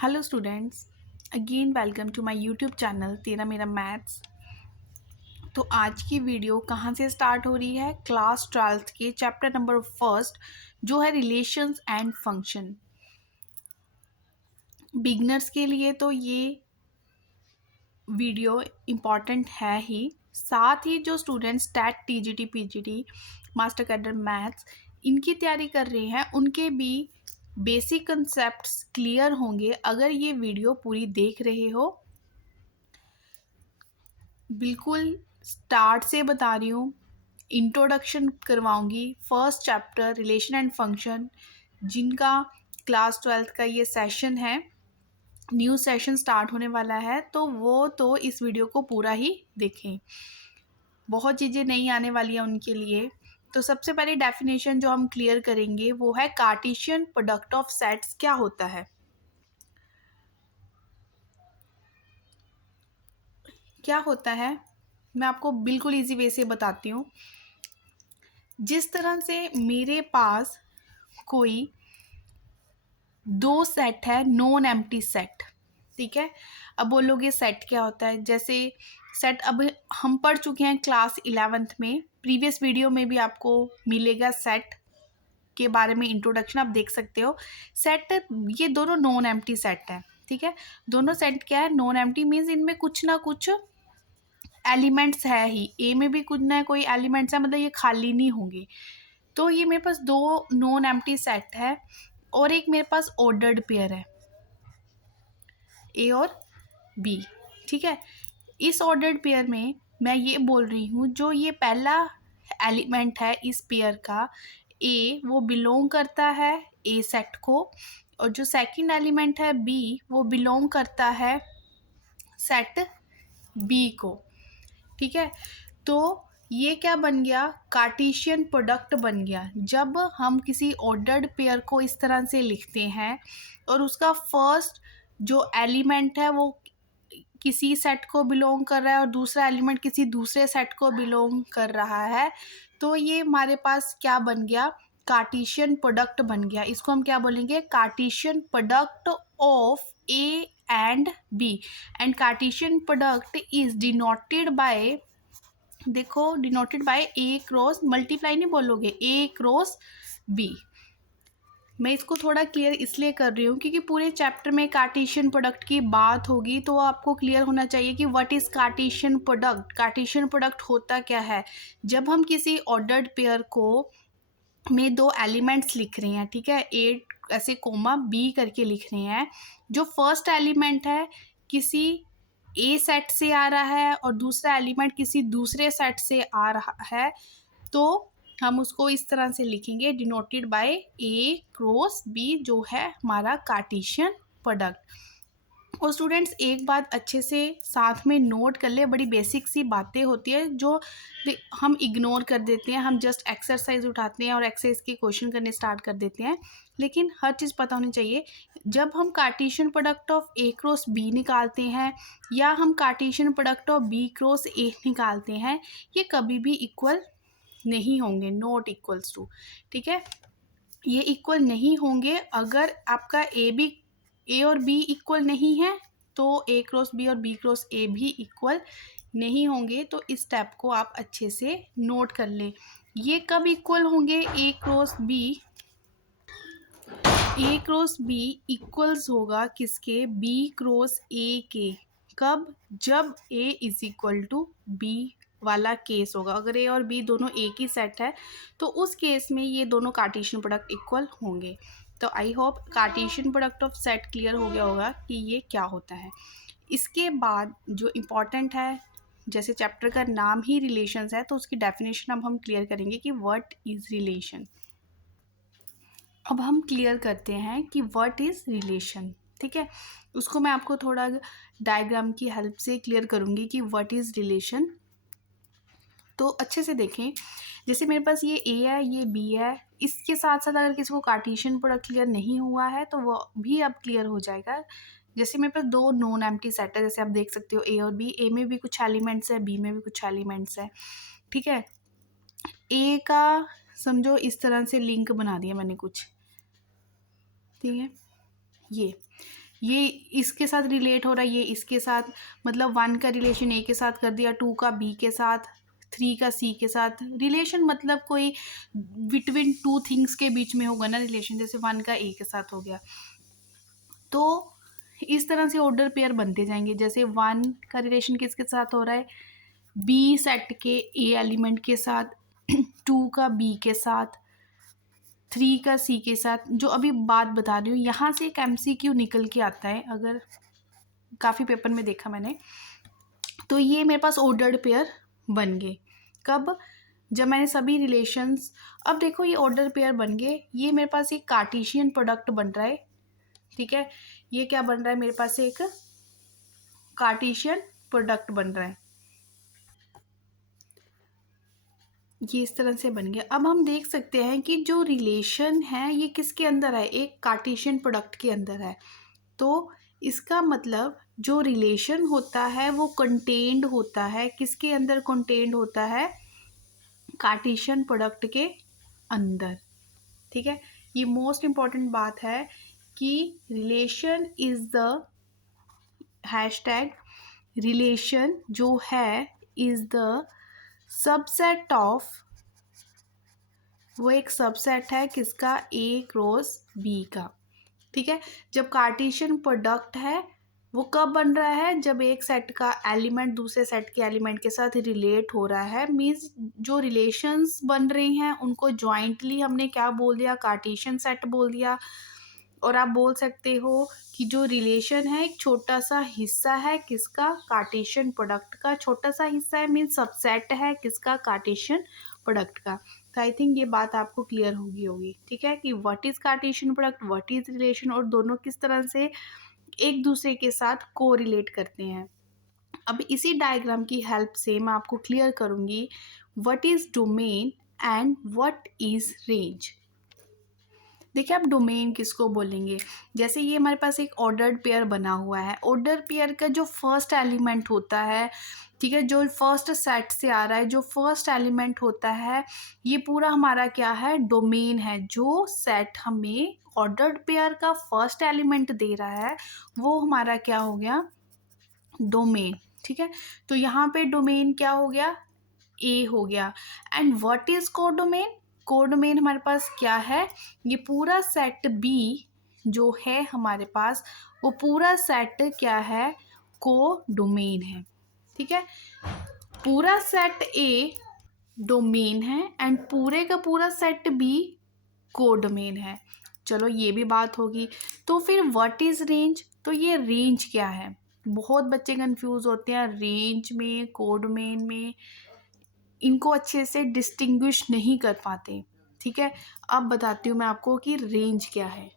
Hello students, again welcome to my YouTube channel तेरा मेरा maths. तो आज की वीडियो कहाँ से स्टार्ट हो रही है? क्लास 12th के चैप्टर नंबर फर्स्ट जो है रिलेशंस एंड फंक्शन। बिगनर्स के लिए तो ये वीडियो इम्पॉर्टेंट है ही, साथ ही जो students TET TGT PGT master cadre maths इनकी तैयारी कर रहे हैं उनके भी बेसिक कंसेप्ट्स क्लियर होंगे अगर ये वीडियो पूरी देख रहे हो। बिल्कुल स्टार्ट से बता रही हूँ, इंट्रोडक्शन करवाऊंगी first chapter relation and function. जिनका क्लास 12th का ये सेशन है, न्यू सेशन स्टार्ट होने वाला है, तो वो तो इस वीडियो को पूरा ही देखें। बहुत चीज़ें नहीं आने वाली हैं उनके लिए। तो सबसे पहले डेफिनेशन जो हम क्लियर करेंगे वो है कार्टेशियन प्रोडक्ट ऑफ सेट्स क्या होता है। क्या होता है मैं आपको बिल्कुल इजी वे से बताती हूँ। जिस तरह से मेरे पास कोई दो सेट है, नॉन एम्प्टी सेट, ठीक है। अब बोलोगे सेट क्या होता है? जैसे सेट अब हम पढ़ चुके हैं क्लास 11th में, प्रीवियस वीडियो में भी आपको मिलेगा सेट के बारे में इंट्रोडक्शन, आप देख सकते हो। सेट ये दोनों नॉन एम्प्टी सेट है, ठीक है। दोनों सेट क्या है? नॉन एम्प्टी मीन्स इनमें कुछ ना कुछ एलिमेंट्स है ही, ए में भी कुछ ना कोई एलिमेंट्स है, मतलब ये खाली नहीं होंगे। तो ये मेरे पास दो नॉन एम्प्टी सेट है और एक मेरे पास ऑर्डर्ड पेयर है, ए और बी, ठीक है। इस ऑर्डर्ड पेयर में मैं ये बोल रही हूँ जो ये पहला एलिमेंट है इस पेयर का, ए, वो बिलोंग करता है ए सेट को, और जो सेकंड एलिमेंट है बी वो बिलोंग करता है सेट बी को, ठीक है। तो ये क्या बन गया? कार्टेशियन प्रोडक्ट बन गया। जब हम किसी ऑर्डर्ड पेयर को इस तरह से लिखते हैं और उसका फर्स्ट जो एलिमेंट है वो किसी सेट को बिलोंग कर रहा है और दूसरा एलिमेंट किसी दूसरे सेट को बिलोंग कर रहा है, तो ये हमारे पास क्या बन गया? कार्टेशियन प्रोडक्ट बन गया। इसको हम क्या बोलेंगे? Cartesian product of A and B. And Cartesian product is denoted by, देखो denoted by A cross, multiply नहीं बोलोगे, ए क्रॉस बी। मैं इसको थोड़ा क्लियर इसलिए कर रही हूँ क्योंकि पूरे चैप्टर में कार्टेशियन प्रोडक्ट की बात होगी, तो आपको क्लियर होना चाहिए कि what is Cartesian product. Cartesian product होता क्या है? जब हम किसी ऑर्डर्ड पेयर को में दो एलिमेंट्स लिख रहे हैं, ठीक है, ए ऐसे कोमा बी करके लिख रहे हैं, जो फर्स्ट एलिमेंट है किसी ए सेट से आ रहा है और दूसरा एलिमेंट किसी दूसरे सेट से आ रहा है, तो हम उसको इस तरह से लिखेंगे, denoted by A cross B, जो है हमारा कार्टेशियन प्रोडक्ट। और स्टूडेंट्स एक बात अच्छे से साथ में नोट कर ले, बड़ी बेसिक सी बातें होती है जो हम इग्नोर कर देते हैं, हम जस्ट एक्सरसाइज उठाते हैं और एक्सरसाइज के क्वेश्चन करने स्टार्ट कर देते हैं, लेकिन हर चीज़ पता होनी चाहिए। जब हम Cartesian product of A cross B निकालते हैं या हम Cartesian product of B cross A निकालते हैं, ये कभी भी इक्वल नहीं होंगे, नॉट इक्वल्स टू, ठीक है। ये इक्वल नहीं होंगे। अगर आपका ए और बी इक्वल नहीं है तो ए क्रॉस बी और बी क्रॉस ए भी इक्वल नहीं होंगे। तो इस स्टेप को आप अच्छे से नोट कर लें। ये कब इक्वल होंगे? ए क्रॉस बी, ए क्रॉस बी इक्वल्स होगा किसके? बी क्रॉस ए के। कब? जब ए इज इक्वल टू बी वाला केस होगा। अगर ए और बी दोनों एक ही सेट है तो उस केस में ये दोनों कार्टेशियन प्रोडक्ट इक्वल होंगे। तो I hope Cartesian product of set clear हो गया होगा कि ये क्या होता है। इसके बाद जो इम्पॉर्टेंट है, जैसे चैप्टर का नाम ही रिलेशंस है, तो उसकी डेफिनेशन अब हम क्लियर करेंगे कि व्हाट इज़ रिलेशन। अब हम क्लियर करते हैं कि व्हाट इज़ रिलेशन, ठीक है। उसको मैं आपको थोड़ा डायग्राम की हेल्प से क्लियर करूँगी कि व्हाट इज़ रिलेशन। तो अच्छे से देखें, जैसे मेरे पास ये ए है, ये बी है, इसके साथ साथ अगर किसी को कार्टेशियन प्रोडक्ट क्लियर नहीं हुआ है तो वो भी अब क्लियर हो जाएगा। जैसे मेरे पास दो नॉन एम्प्टी सेट है, जैसे आप देख सकते हो ए और बी, ए में भी कुछ एलिमेंट्स है, बी में भी कुछ एलिमेंट्स है, ठीक है। ए का समझो इस तरह से लिंक बना दिया मैंने कुछ, ठीक है, ये ये इसके साथ रिलेट हो रहा है, ये इसके साथ, मतलब 1 का रिलेशन ए के साथ कर दिया, 2 का बी के साथ, 3 का सी के साथ। रिलेशन मतलब कोई बिटवीन 2 थिंग्स के बीच में होगा ना रिलेशन, जैसे 1 का ए के साथ हो गया। तो इस तरह से ऑर्डर पेयर बनते जाएंगे। जैसे 1 का रिलेशन किसके साथ हो रहा है, बी सेट के ए एलिमेंट के साथ, 2 का बी के साथ, 3 का सी के साथ। जो अभी बात बता रही हूँ, यहाँ से एक MCQ निकल के आता है, अगर काफ़ी पेपर में देखा मैंने। तो ये मेरे पास ऑर्डर्ड पेयर बन गए। कब, जब मैंने सभी रिलेशंस, अब देखो ये ऑर्डर पेयर बन गए, ये मेरे पास एक कार्टेशियन प्रोडक्ट बन रहा है, ठीक है। ये क्या बन रहा है, मेरे पास एक कार्टेशियन प्रोडक्ट बन रहा है, ये इस तरह से बन गया। अब हम देख सकते हैं कि जो रिलेशन है ये किसके अंदर है, एक कार्टेशियन प्रोडक्ट के अंदर है। तो इसका मतलब जो रिलेशन होता है वो कंटेन्ड होता है, किसके अंदर कंटेन्ड होता है, कार्टेशियन प्रोडक्ट के अंदर, ठीक है। ये मोस्ट इम्पॉर्टेंट बात है कि relation is the hashtag, relation जो है इज द सबसेट ऑफ, वो एक सबसेट है किसका, ए क्रॉस बी का, ठीक है। जब कार्टेशियन प्रोडक्ट है वो कब बन रहा है, जब एक सेट का एलिमेंट दूसरे सेट के एलिमेंट के साथ रिलेट हो रहा है। मीन्स जो रिलेशंस बन रही हैं उनको जॉइंटली हमने क्या बोल दिया, कार्टेशियन सेट बोल दिया। और आप बोल सकते हो कि जो रिलेशन है एक छोटा सा हिस्सा है किसका, कार्टेशियन प्रोडक्ट का छोटा सा हिस्सा है, मीन्स सबसेट है किसका, कार्टेशियन प्रोडक्ट का। तो आई थिंक ये बात आपको क्लियर होगी, ठीक है, कि what is Cartesian product, what is relation, और दोनों किस तरह से एक दूसरे के साथ को रिलेट करते हैं। अब इसी डायग्राम की हेल्प से मैं आपको क्लियर करूंगी what is domain and what is range. देखिए आप डोमेन किसको बोलेंगे, जैसे ये हमारे पास एक ऑर्डर्ड पेयर बना हुआ है, ऑर्डर पेयर का जो फर्स्ट एलिमेंट होता है, ठीक है, जो फर्स्ट सेट से आ रहा है, जो फर्स्ट एलिमेंट होता है, ये पूरा हमारा क्या है, डोमेन है। जो सेट हमें ऑर्डर्ड पेयर का फर्स्ट एलिमेंट दे रहा है वो हमारा क्या हो गया, डोमेन, ठीक है। तो यहाँ पे डोमेन क्या हो गया, ए हो गया। And what is codomain, codomain हमारे पास क्या है, ये पूरा सेट बी जो है हमारे पास, वो पूरा सेट क्या है, कोडोमेन है, ठीक है। पूरा सेट ए डोमेन है एंड पूरे का पूरा सेट बी कोडोमेन है। चलो ये भी बात होगी। तो फिर व्हाट इज रेंज, तो ये रेंज क्या है, बहुत बच्चे कंफ्यूज होते हैं रेंज में, कोडोमेन में, इनको अच्छे से डिस्टिंग्विश नहीं कर पाते, ठीक है। अब बताती हूँ मैं आपको कि रेंज क्या है।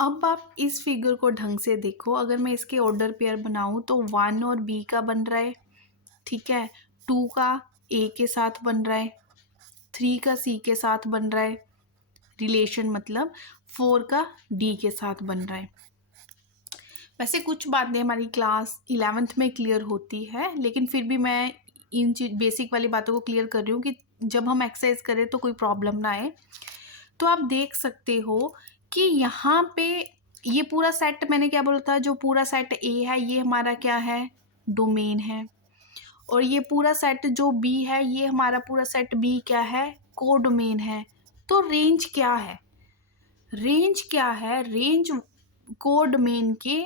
अब आप इस फिगर को ढंग से देखो, अगर मैं इसके ऑर्डर पेयर बनाऊँ तो 1 और बी का बन रहा है, ठीक है, 2 का ए के साथ बन रहा है, 3 का सी के साथ बन रहा है, रिलेशन मतलब 4 का डी के साथ बन रहा है। वैसे कुछ बातें हमारी क्लास 11th में क्लियर होती है, लेकिन फिर भी मैं इन बेसिक वाली बातों को क्लियर कर रही हूँ कि जब हम एक्सरसाइज करें तो कोई प्रॉब्लम ना आए। तो आप देख सकते हो कि यहाँ पे ये पूरा सेट, मैंने क्या बोला था, जो पूरा सेट ए है ये हमारा क्या है, डोमेन है। और ये पूरा सेट जो बी है, ये हमारा पूरा सेट बी क्या है, कोडोमेन है। तो रेंज क्या है, रेंज क्या है, रेंज कोडोमेन के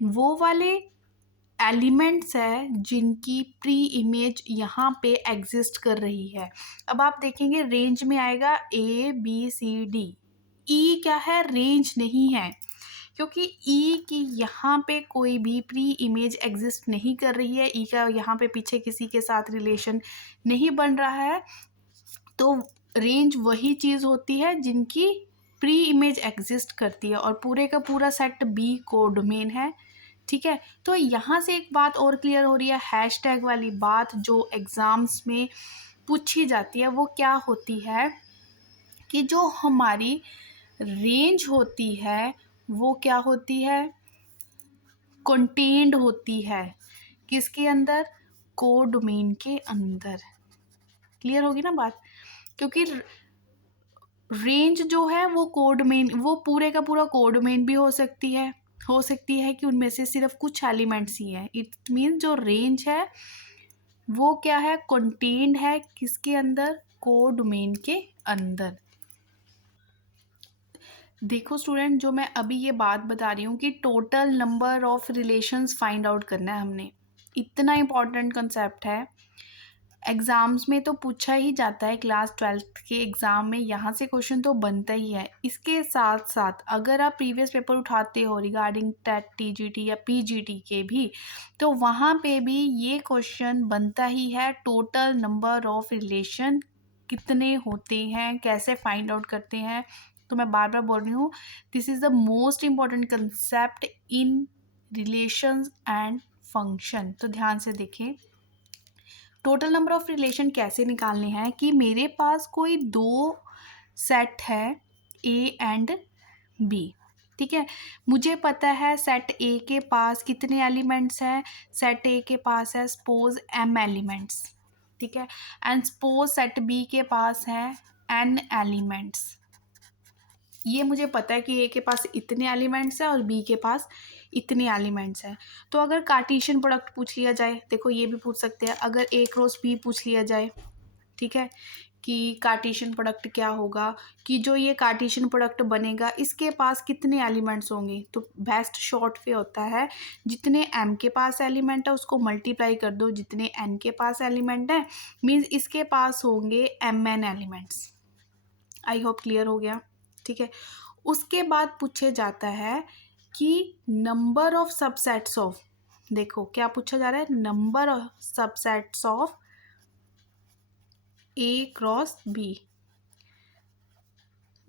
वो वाले एलिमेंट्स है जिनकी प्री इमेज यहाँ पे एग्जिस्ट कर रही है। अब आप देखेंगे रेंज में आएगा ABCD, ई क्या है, रेंज नहीं है, क्योंकि ई की यहाँ पे कोई भी प्री इमेज एग्जिस्ट नहीं कर रही है, ई का यहाँ पे पीछे किसी के साथ रिलेशन नहीं बन रहा है। तो रेंज वही चीज़ होती है जिनकी प्री इमेज एग्जिस्ट करती है, और पूरे का पूरा सेट बी कोडोमेन है, ठीक है। तो यहाँ से एक बात और क्लियर हो रही है, हैशटैग वाली बात जो एग्ज़ाम्स में पूछी जाती है वो क्या होती है, कि जो हमारी रेंज होती है वो क्या होती है, कंटेन्ड होती है किसके अंदर, कोडोमेन के अंदर। क्लियर होगी ना बात, क्योंकि रेंज जो है वो कोडोमेन, वो पूरे का पूरा कोडोमेन भी हो सकती है, हो सकती है कि उनमें से सिर्फ कुछ एलिमेंट्स ही हैं। इट मीन्स जो रेंज है वो क्या है, कंटेन्ड है किसके अंदर, कोडोमेन के अंदर। देखो स्टूडेंट, जो मैं अभी ये बात बता रही हूँ कि total number of relations find out करना है हमने, इतना इम्पॉर्टेंट कंसेप्ट है। एग्ज़ाम्स में तो पूछा ही जाता है, क्लास 12th के एग्ज़ाम में यहाँ से क्वेश्चन तो बनता ही है। इसके साथ साथ अगर आप प्रीवियस पेपर उठाते हो रिगार्डिंग टेट, टीजीटी या पीजीटी के भी, तो वहाँ पे भी ये क्वेश्चन बनता ही है, टोटल नंबर ऑफ रिलेशन कितने होते हैं, कैसे फाइंड आउट करते हैं। तो मैं बार बार बोल रही हूँ, this is the most important concept in relations and function. तो ध्यान से देखें, टोटल नंबर ऑफ रिलेशन कैसे निकालने हैं कि मेरे पास कोई दो सेट है ए एंड बी, ठीक है। मुझे पता है सेट ए के पास कितने एलिमेंट्स हैं, सेट ए के पास है सपोज m एलिमेंट्स, ठीक है, एंड सपोज सेट बी के पास है n एलिमेंट्स। ये मुझे पता है कि ए के पास इतने एलिमेंट्स हैं और बी के पास इतने एलिमेंट्स हैं। तो अगर कार्टेशियन प्रोडक्ट पूछ लिया जाए, देखो ये भी पूछ सकते हैं, अगर ए क्रॉस बी पूछ लिया जाए, ठीक है, कि कार्टेशियन प्रोडक्ट क्या होगा, कि जो ये कार्टेशियन प्रोडक्ट बनेगा इसके पास कितने एलिमेंट्स होंगे, तो बेस्ट शॉर्ट वे होता है जितने m के पास एलिमेंट है उसको मल्टीप्लाई कर दो जितने n के पास एलिमेंट है, मीन्स इसके पास होंगे mn elements. I hope clear हो गया, ठीक है। उसके बाद पूछे जाता है कि नंबर ऑफ सबसेट्स ऑफ, देखो क्या पूछा जा रहा है, number of subsets of A cross B.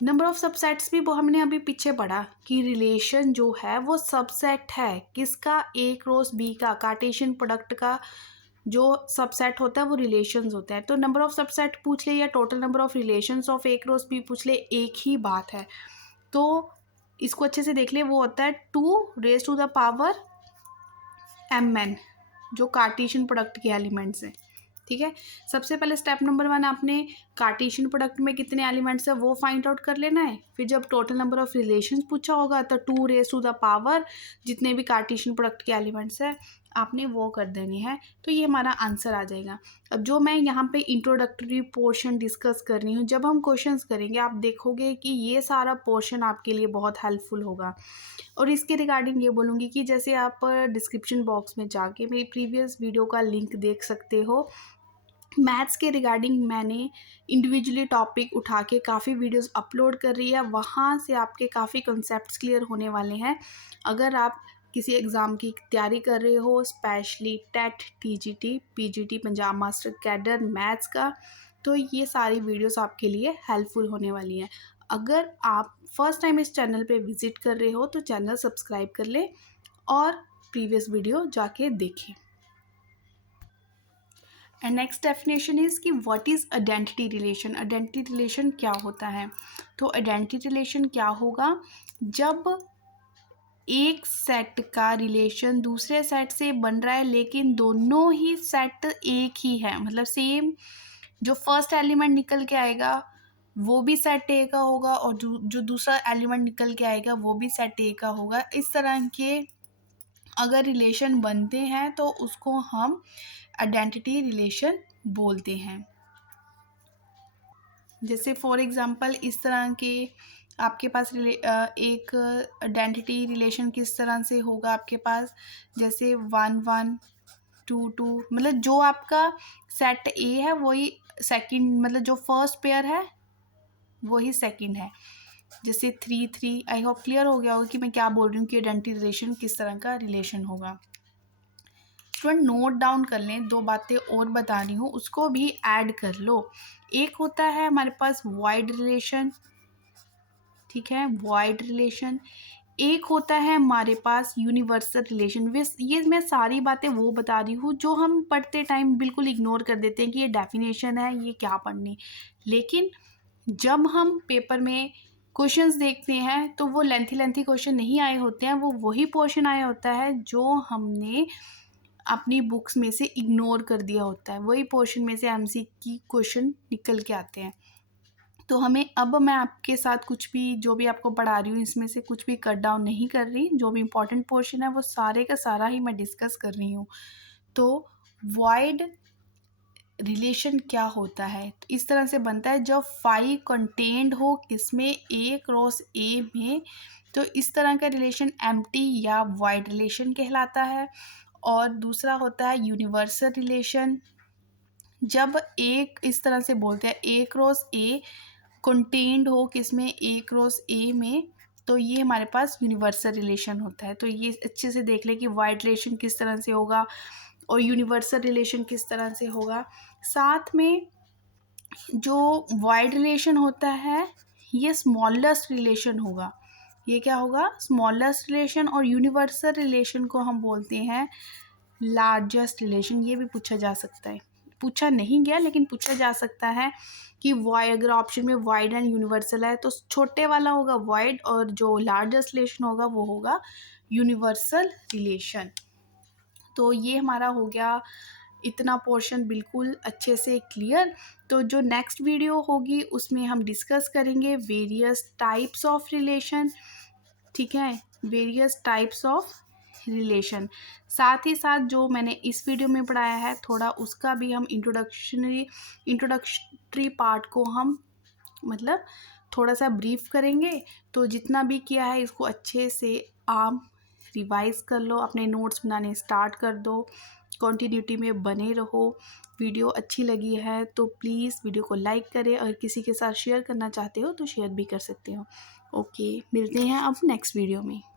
Number of subsets भी वो हमने अभी पीछे पढ़ा कि रिलेशन जो है वो सबसेट है किसका, ए क्रॉस बी का, कार्टेशियन प्रोडक्ट का जो सबसेट होता है वो रिलेशंस होता है। तो नंबर ऑफ सबसेट पूछ ले या total number of relations of A cross B पूछ ले, एक ही बात है। तो इसको अच्छे से देख ले, वो होता है 2 mn, जो कार्टेशियन प्रोडक्ट के एलिमेंट्स हैं, ठीक है। सबसे पहले स्टेप नंबर 1 आपने कार्टेशियन प्रोडक्ट में कितने एलिमेंट्स है वो फाइंड आउट कर लेना है। फिर जब टोटल नंबर ऑफ रिलेशंस पूछा होगा तो 2 जितने भी कार्टेशियन प्रोडक्ट के एलिमेंट्स है आपने वो कर देने हैं, तो ये हमारा आंसर आ जाएगा। अब जो मैं यहाँ पे इंट्रोडक्टरी पोर्शन डिस्कस कर रही हूँ, जब हम क्वेश्चंस करेंगे आप देखोगे कि ये सारा पोर्शन आपके लिए बहुत हेल्पफुल होगा। और इसके रिगार्डिंग ये बोलूँगी कि जैसे आप डिस्क्रिप्शन बॉक्स में जाके मेरी प्रीवियस वीडियो का लिंक देख सकते हो। मैथ्स के रिगार्डिंग मैंने इंडिविजुअली टॉपिक उठा के काफ़ी वीडियोस अपलोड कर रही है, वहाँ से आपके काफ़ी कॉन्सेप्ट्स क्लियर होने वाले हैं। अगर आप किसी एग्ज़ाम की तैयारी कर रहे हो, specially TET, TGT, PGT, Punjab master cadre maths का, तो ये सारी वीडियोस आपके लिए हेल्पफुल होने वाली हैं। अगर आप फर्स्ट टाइम इस चैनल पे विज़िट कर रहे हो तो चैनल सब्सक्राइब कर ले और प्रीवियस वीडियो जाके देखें। एंड नेक्स्ट डेफिनेशन इज़ कि what is identity relation. Identity relation क्या होता है, तो आइडेंटिटी रिलेशन क्या होगा, जब एक सेट का रिलेशन दूसरे सेट से बन रहा है लेकिन दोनों ही सेट एक ही है, मतलब सेम, जो फर्स्ट एलिमेंट निकल के आएगा वो भी सेट ए का होगा और जो दूसरा एलिमेंट निकल के आएगा वो भी सेट ए का होगा। इस तरह के अगर रिलेशन बनते हैं तो उसको हम आइडेंटिटी रिलेशन बोलते हैं। जैसे फॉर एग्जांपल इस तरह के आपके पास एक आइडेंटिटी रिलेशन किस तरह से होगा आपके पास, जैसे 1 1 2 2, मतलब जो आपका सेट ए है वही सेकंड, मतलब जो फर्स्ट पेयर है वही सेकंड है। जैसे 3 3, आई होप क्लियर हो गया होगा कि मैं क्या बोल रही हूँ कि आइडेंटिटी रिलेशन किस तरह का रिलेशन होगा। स्टूडेंट नोट डाउन कर लें, 2 बातें और बता रही हूँ उसको भी ऐड कर लो। एक होता है हमारे पास वाइड रिलेशन, ठीक है, वाइड रिलेशन। एक होता है हमारे पास यूनिवर्सल रिलेशन। ये मैं सारी बातें वो बता रही हूँ जो हम पढ़ते टाइम बिल्कुल इग्नोर कर देते हैं कि ये डेफिनेशन है, ये क्या पढ़नी, लेकिन जब हम पेपर में क्वेश्चंस देखते हैं तो वो लेंथी क्वेश्चन नहीं आए होते हैं, वो वही पोर्शन आया होता है जो हमने अपनी बुक्स में से इग्नोर कर दिया होता है, वही पोर्शन में से एमसीक्यू क्वेश्चन निकल के आते हैं। तो हमें अब मैं आपके साथ कुछ भी जो भी आपको पढ़ा रही हूँ इसमें से कुछ भी कट डाउन नहीं कर रही, जो भी इम्पोर्टेंट पोर्शन है वो सारे का सारा ही मैं डिस्कस कर रही हूँ। तो वॉइड रिलेशन क्या होता है, तो इस तरह से बनता है जब फाई कंटेंड हो किसमें, ए क्रॉस ए में, तो इस तरह का रिलेशन एम्प्टी या वॉइड रिलेशन कहलाता है। और दूसरा होता है यूनिवर्सल रिलेशन, जब एक इस तरह से बोलते हैं ए क्रॉस ए कंटेंड हो किसमें, ए क्रॉस ए में, तो ये हमारे पास यूनिवर्सल रिलेशन होता है। तो ये अच्छे से देख लें कि वाइड रिलेशन किस तरह से होगा और यूनिवर्सल रिलेशन किस तरह से होगा। साथ में जो वाइड रिलेशन होता है ये स्मॉलेस्ट रिलेशन होगा। ये क्या होगा, स्मॉलेस्ट रिलेशन। और यूनिवर्सल रिलेशन को हम बोलते हैं लार्जेस्ट रिलेशन। ये भी पूछा जा सकता है, पूछा नहीं गया लेकिन पूछा जा सकता है कि वाई, अगर ऑप्शन में वाइड एंड यूनिवर्सल है तो छोटे वाला होगा वाइड और जो लार्जेस्ट रिलेशन होगा वो होगा यूनिवर्सल रिलेशन। तो ये हमारा हो गया इतना पोर्शन बिल्कुल अच्छे से क्लियर। तो जो नेक्स्ट वीडियो होगी उसमें हम डिस्कस करेंगे वेरियस टाइप्स ऑफ रिलेशन, ठीक है, वेरियस टाइप्स ऑफ रिलेशन। साथ ही साथ जो मैंने इस वीडियो में पढ़ाया है थोड़ा उसका भी हम इंट्रोडक्टरी पार्ट को हम मतलब थोड़ा सा ब्रीफ करेंगे। तो जितना भी किया है इसको अच्छे से आप रिवाइज कर लो, अपने नोट्स बनाने स्टार्ट कर दो, कॉन्टिन्यूटी में बने रहो। वीडियो अच्छी लगी है तो प्लीज़ वीडियो को लाइक करें और किसी के साथ शेयर करना चाहते हो तो शेयर भी कर सकते हो। ओके, मिलते हैं अब नेक्स्ट वीडियो में।